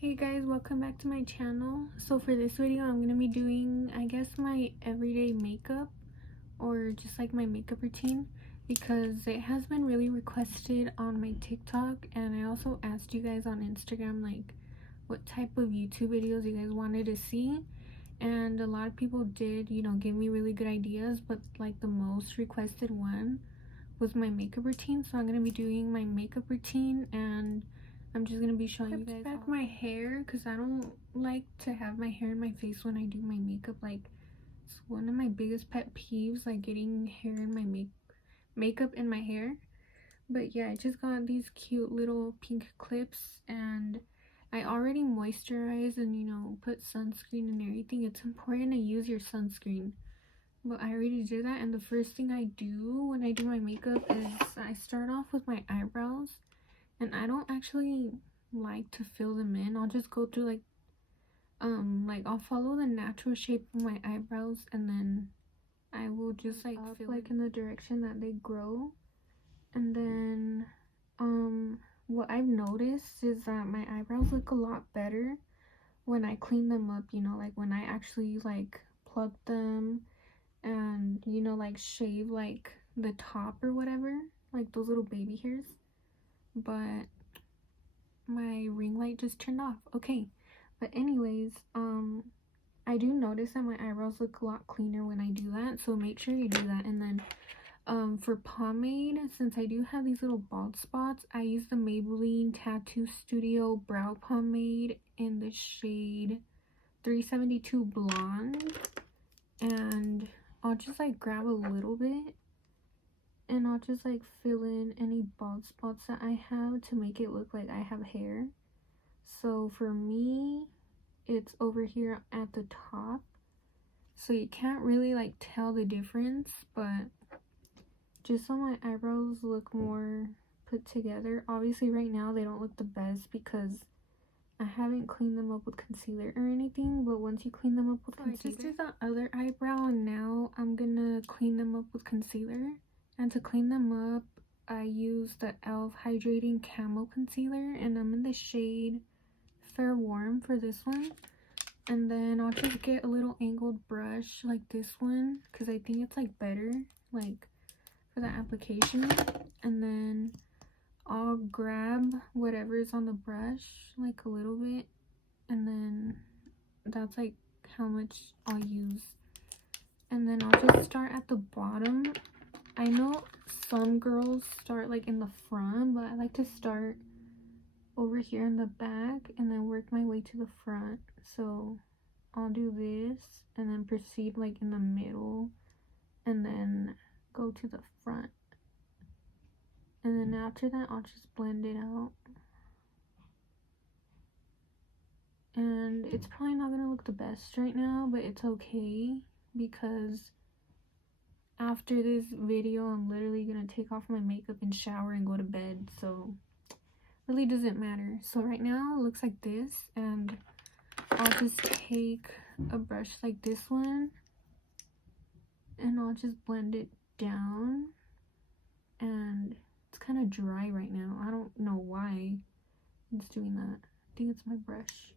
Hey guys, welcome back to my channel. So for this video I'm going to be doing, I guess, my everyday makeup, or just like my makeup routine, because it has been really requested on my TikTok, and I also asked you guys on Instagram like what type of YouTube videos you guys wanted to see, and a lot of people did, give me really good ideas, but like the most requested one was my makeup routine. So I'm going to be doing my makeup routine, and I'm just going to be showing you guys back my hair, because I don't like to have my hair in my face when I do my makeup. Like, it's one of my biggest pet peeves, like getting hair in my makeup in my hair. But yeah, I just got these cute little pink clips, and I already moisturized and put sunscreen and everything. It's important to use your sunscreen, but I already did that. And the first thing I do when I do my makeup is I start off with my eyebrows, and I don't actually like to fill them in. I'll just go through like I'll follow the natural shape of my eyebrows, and then I will just like fill like in the direction that they grow. And then what I've noticed is that my eyebrows look a lot better when I clean them up, like when I actually like pluck them and like shave like the top or whatever, like those little baby hairs. But my ring light just turned off. Okay, but anyways, I do notice that my eyebrows look a lot cleaner when I do that, so make sure you do that. And then for pomade, since I do have these little bald spots, I use the Maybelline Tattoo Studio brow pomade in the shade 372 Blonde, and I'll just like grab a little bit, and I'll just like fill in any bald spots that I have to make it look like I have hair. So for me, it's over here at the top, so you can't really like tell the difference, but just so my eyebrows look more put together. Obviously right now they don't look the best because I haven't cleaned them up with concealer or anything, but once you clean them up with concealer, I just did the other eyebrow, and now I'm gonna clean them up with concealer. And to clean them up, I use the e.l.f. Hydrating Camo Concealer, and I'm in the shade Fair Warm for this one. And then I'll just get a little angled brush like this one, because I think it's like better like for the application. And then I'll grab whatever's on the brush, like a little bit, and then that's like how much I'll use. And then I'll just start at the bottom. I know some girls start like in the front, but I like to start over here in the back and then work my way to the front. So I'll do this and then proceed like in the middle and then go to the front. And then after that, I'll just blend it out. And it's probably not gonna look the best right now, but it's okay, because after this video I'm literally gonna take off my makeup and shower and go to bed, so really doesn't matter. So right now it looks like this, and I'll just take a brush like this one and I'll just blend it down. And it's kind of dry right now. I don't know why it's doing that. I think it's my brush.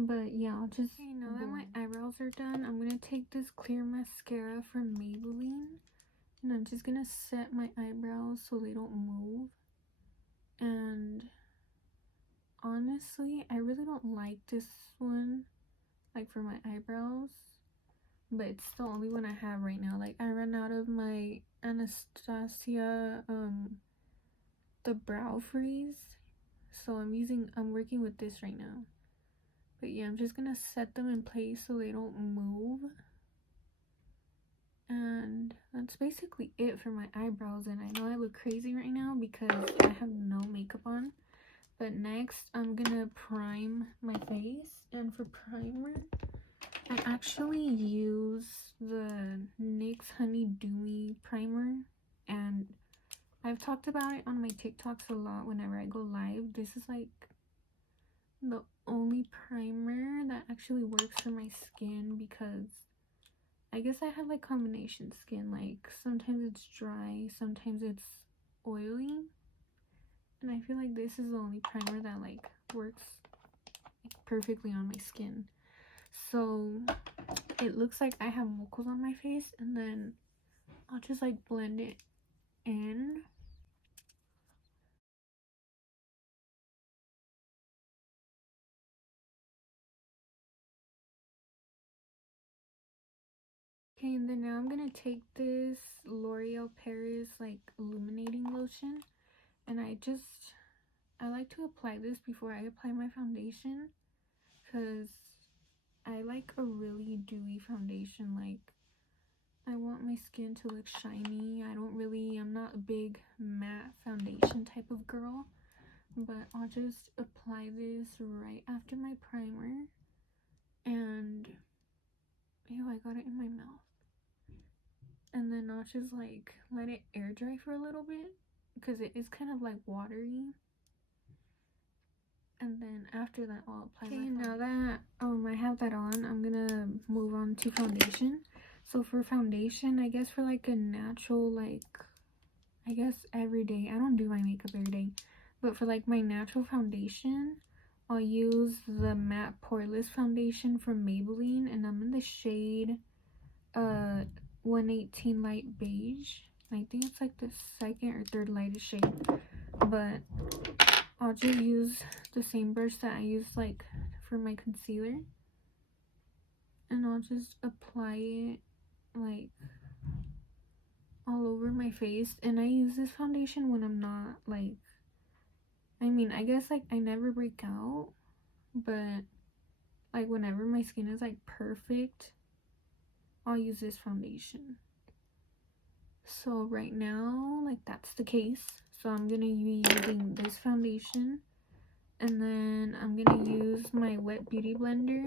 But yeah, I'll just, now that my eyebrows are done, I'm gonna take this clear mascara from Maybelline, and I'm just gonna set my eyebrows so they don't move. And honestly, I really don't like this one, like for my eyebrows, but it's the only one I have right now. Like, I ran out of my Anastasia the brow freeze, so I'm working with this right now. But yeah, I'm just gonna set them in place so they don't move. And that's basically it for my eyebrows. And I know I look crazy right now because I have no makeup on. But next, I'm gonna prime my face. And for primer, I actually use the NYX Honey Dew Me primer. And I've talked about it on my TikToks a lot whenever I go live. This is like the only primer that actually works for my skin, because I guess I have like combination skin. Like sometimes it's dry, sometimes it's oily, and I feel like this is the only primer that like works perfectly on my skin. So it looks like I have moles on my face, and then I'll just like blend it in. Okay, and then now I'm gonna take this L'Oreal Paris like illuminating lotion, and I like to apply this before I apply my foundation, because I like a really dewy foundation. Like, I want my skin to look shiny. I'm not a big matte foundation type of girl, but I'll just apply this right after my primer. And ew, I got it in my mouth. And then I'll just like let it air dry for a little bit, because it is kind of like watery. And then after that I'll apply my foundation. Now that I have that on, I'm gonna move on to foundation. So for foundation, I guess for like a natural, like, I guess every day, I don't do my makeup every day, but for like my natural foundation, I'll use the matte poreless foundation from Maybelline, and I'm in the shade 118 light beige. I think it's like the second or third lightest shade, but I'll just use the same brush that I use like for my concealer, and I'll just apply it like all over my face. And I use this foundation when I'm not like, I mean, I guess like I never break out, but like whenever my skin is like perfect, I'll use this foundation. So right now, like, that's the case. So I'm gonna be using this foundation, and then I'm gonna use my wet beauty blender,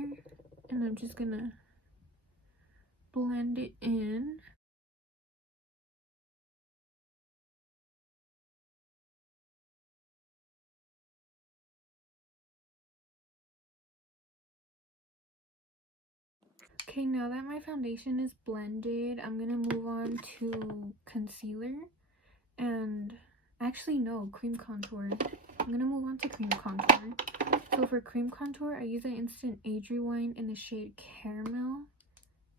and I'm just gonna blend it in. Okay, now that my foundation is blended, I'm gonna move on to concealer, and actually no, cream contour. I'm gonna move on to cream contour. So for cream contour, I use an Instant Age Rewind in the shade Caramel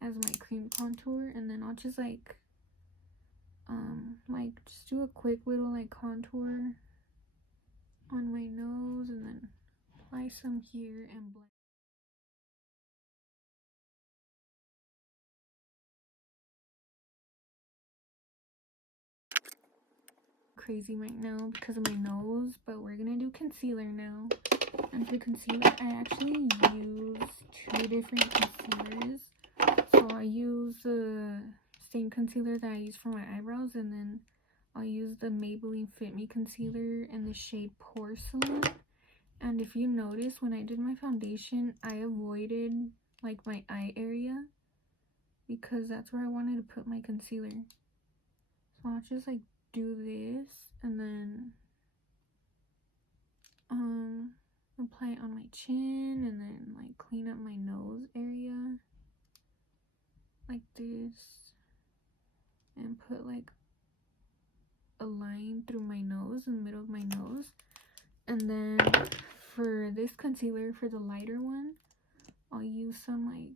as my cream contour, and then I'll just like just do a quick little like contour on my nose, and then apply some here and blend. Crazy right now because of my nose, but we're gonna do concealer now. And for concealer, I actually use two different concealers. So I use the same concealer that I use for my eyebrows, and then I'll use the Maybelline Fit Me concealer in the shade Porcelain. And if you notice, when I did my foundation, I avoided like my eye area, because that's where I wanted to put my concealer. So I'll just like do this, and then apply it on my chin, and then like clean up my nose area like this, and put like a line through my nose, in the middle of my nose. And then for this concealer, for the lighter one, I'll use some like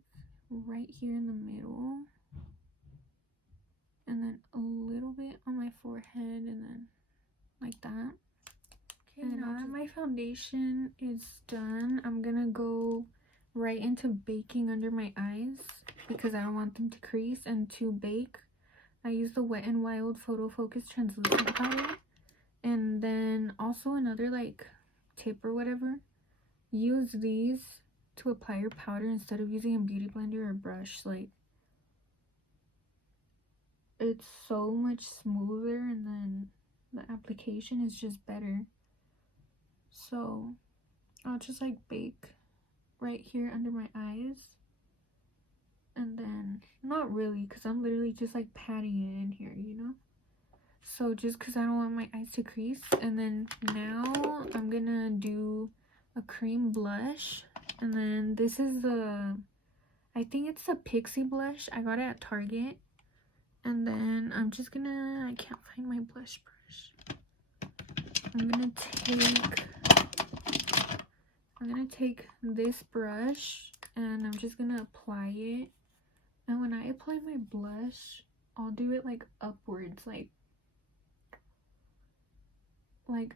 right here in the middle, and then a little bit on my forehead, and then like that. Okay, now that my foundation is done, I'm gonna go right into baking under my eyes, because I don't want them to crease. And to bake, I use the Wet n Wild Photo Focus Translucent Powder. And then also another like tip or whatever, use these to apply your powder instead of using a beauty blender or brush. Like, it's so much smoother, and then the application is just better. So I'll just like bake right here under my eyes, and then not really, because I'm literally just like patting it in here, you know. So just because I don't want my eyes to crease. And then now I'm gonna do a cream blush, and then this is I think it's a Pixie blush. I got it at Target. And then I'm just gonna, I can't find my blush brush. I'm gonna take I'm gonna take this brush and I'm just gonna apply it. And when I apply my blush, I'll do it like upwards, like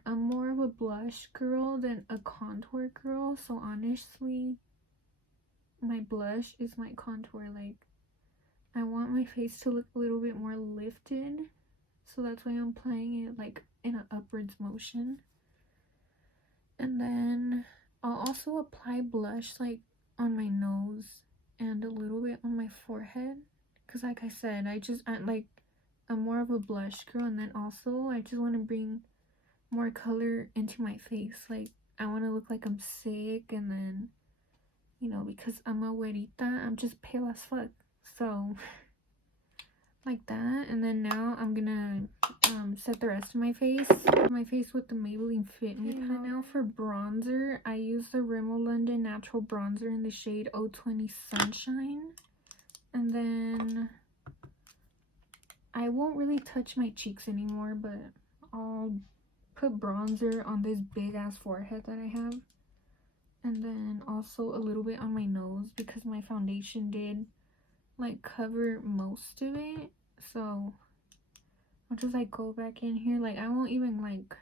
I'm more of a blush girl than a contour girl. So honestly, my blush is my contour. Like, I want my face to look a little bit more lifted, so that's why I'm applying it like in an upwards motion. And then I'll also apply blush like on my nose and a little bit on my forehead, because like I said, I'm more of a blush girl. And then also I just want to bring more color into my face. Like, I want to look like I'm sick, and then, you know, because I'm a güerita, I'm just pale as fuck. So like that. And then now I'm gonna set the rest of my face with the Maybelline Fit Me powder. And now for bronzer, I use the Rimmel London Natural Bronzer in the shade 020 Sunshine. And then I won't really touch my cheeks anymore, but I'll put bronzer on this big ass forehead that I have. And then also a little bit on my nose, because my foundation did like cover most of it. So I'll just like go back in here. Like, I won't even like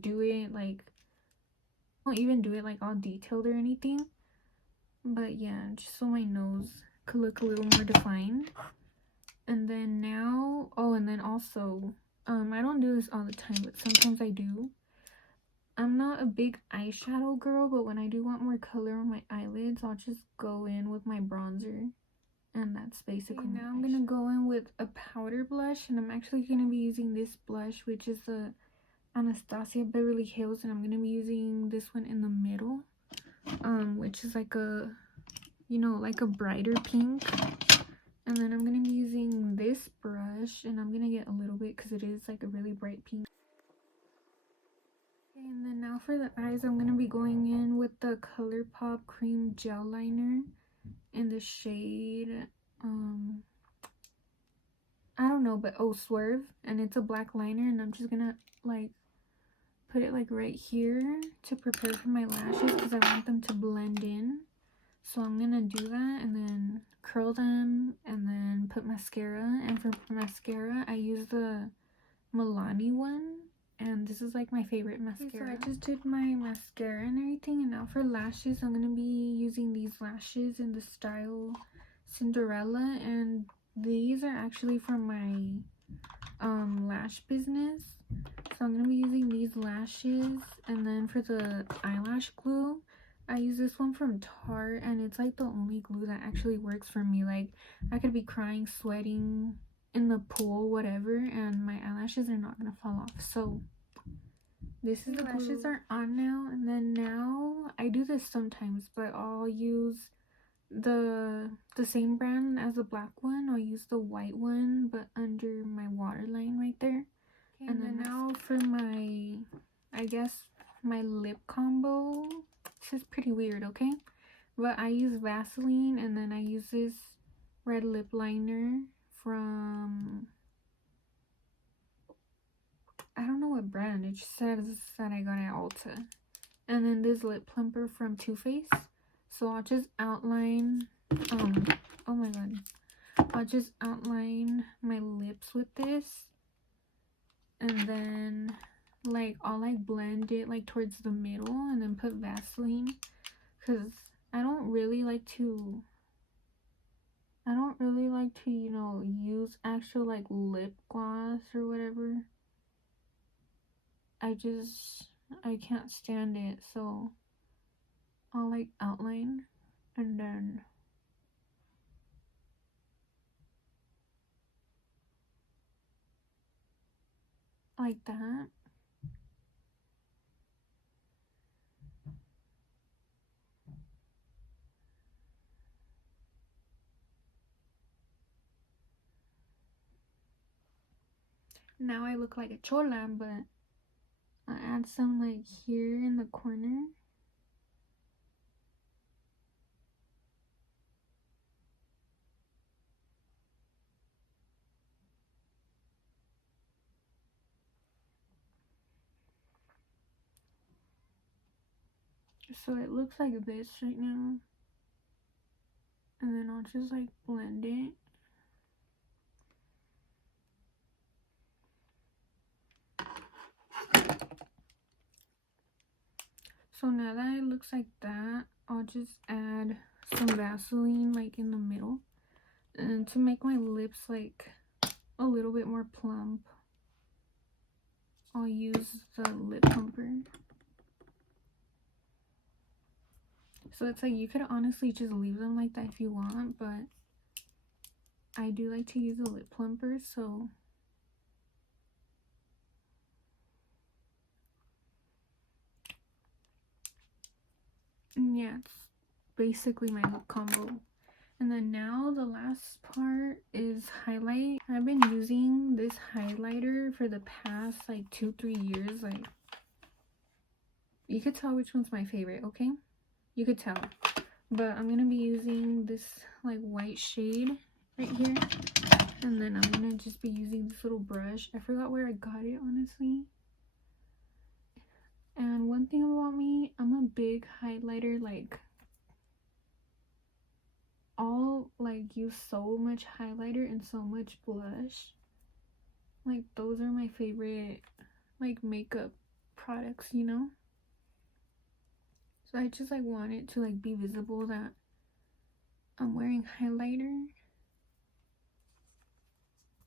do it like all detailed or anything, but yeah, just so my nose could look a little more defined. And then now, oh, and then also I don't do this all the time, but sometimes I do. I'm not a big eyeshadow girl, but when I do want more color on my eyelids, I'll just go in with my bronzer. And that's basically now I'm gonna go in with a powder blush, and I'm actually gonna be using this blush, which is the Anastasia Beverly Hills, and I'm gonna be using this one in the middle, which is like a, you know, like a brighter pink. And then I'm gonna be using this brush, and I'm gonna get a little bit because it is like a really bright pink. Okay, and then now for the eyes, I'm gonna be going in with the ColourPop Cream Gel Liner in the shade I don't know, but oh, Swerve. And it's a black liner, and I'm just gonna like put it like right here to prepare for my lashes, because I want them to blend in. So I'm gonna do that, and then curl them, and then put mascara. And for mascara, I use the Milani one, and this is like my favorite mascara. Okay, so I just did my mascara and everything, and now for lashes, I'm gonna be using these lashes in the style Cinderella, and these are actually from my lash business. So I'm gonna be using these lashes. And then for the eyelash glue, I use this one from Tarte, and it's like the only glue that actually works for me. Like, I could be crying, sweating in the pool, whatever, and my eyelashes are not gonna fall off. So this is the lashes are on now. And then now I do this sometimes, but I'll use the same brand as the black one. I'll use the white one, but under my waterline right there. Okay, and then now for my, I guess, my lip combo. This is pretty weird, okay? But I use Vaseline, and then I use this red lip liner from, I don't know what brand. It just says that I got it at Ulta. And then this lip plumper from Too Faced. So I'll just outline, oh my god, I'll just outline my lips with this, and then like I'll like blend it like towards the middle, and then put Vaseline, because I don't really like to you know, use actual like lip gloss or whatever. I can't stand it. So I'll like outline, and then like that. Now I look like a chola, but I'll add some like here in the corner. So it looks like this right now. And then I'll just like blend it. So now that it looks like that, I'll just add some Vaseline like in the middle. And to make my lips like a little bit more plump, I'll use the lip plumper. So it's like you could honestly just leave them like that if you want, but I do like to use the lip plumper, so yeah, it's basically my lip combo. And then now the last part is highlight. I've been using this highlighter for the past like 2-3 years. Like, you could tell which one's my favorite, okay? You could tell. But I'm gonna be using this like white shade right here. And then I'm gonna just be using this little brush. I forgot where I got it, honestly. And one thing about me, I'm a big highlighter, like, I'll like use so much highlighter and so much blush. Like, those are my favorite like makeup products, you know? So I just like want it to like be visible that I'm wearing highlighter.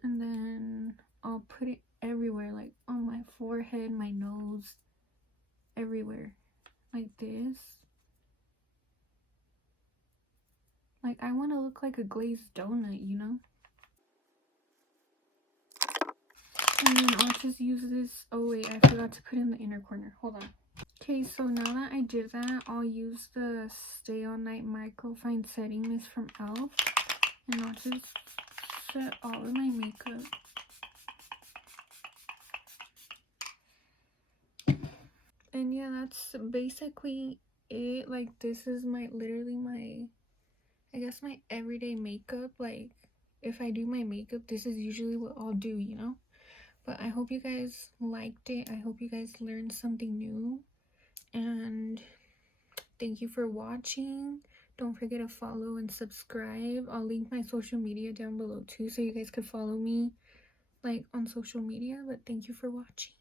And then I'll put it everywhere, like on my forehead, my nose, everywhere, like this. Like, I want to look like a glazed donut, you know? And then I'll just use this. Oh wait, I forgot to put in the inner corner. Hold on. Okay, so now that I did that, I'll use the Stay All Night Microfine Setting Mist from e.l.f. And I'll just set all of my makeup. And yeah, that's basically it. Like, this is literally my, I guess, my everyday makeup. Like, if I do my makeup, this is usually what I'll do, you know? But I hope you guys liked it. I hope you guys learned something new. And thank you for watching. Don't forget to follow and subscribe. I'll link my social media down below too, so you guys could follow me like on social media. But thank you for watching.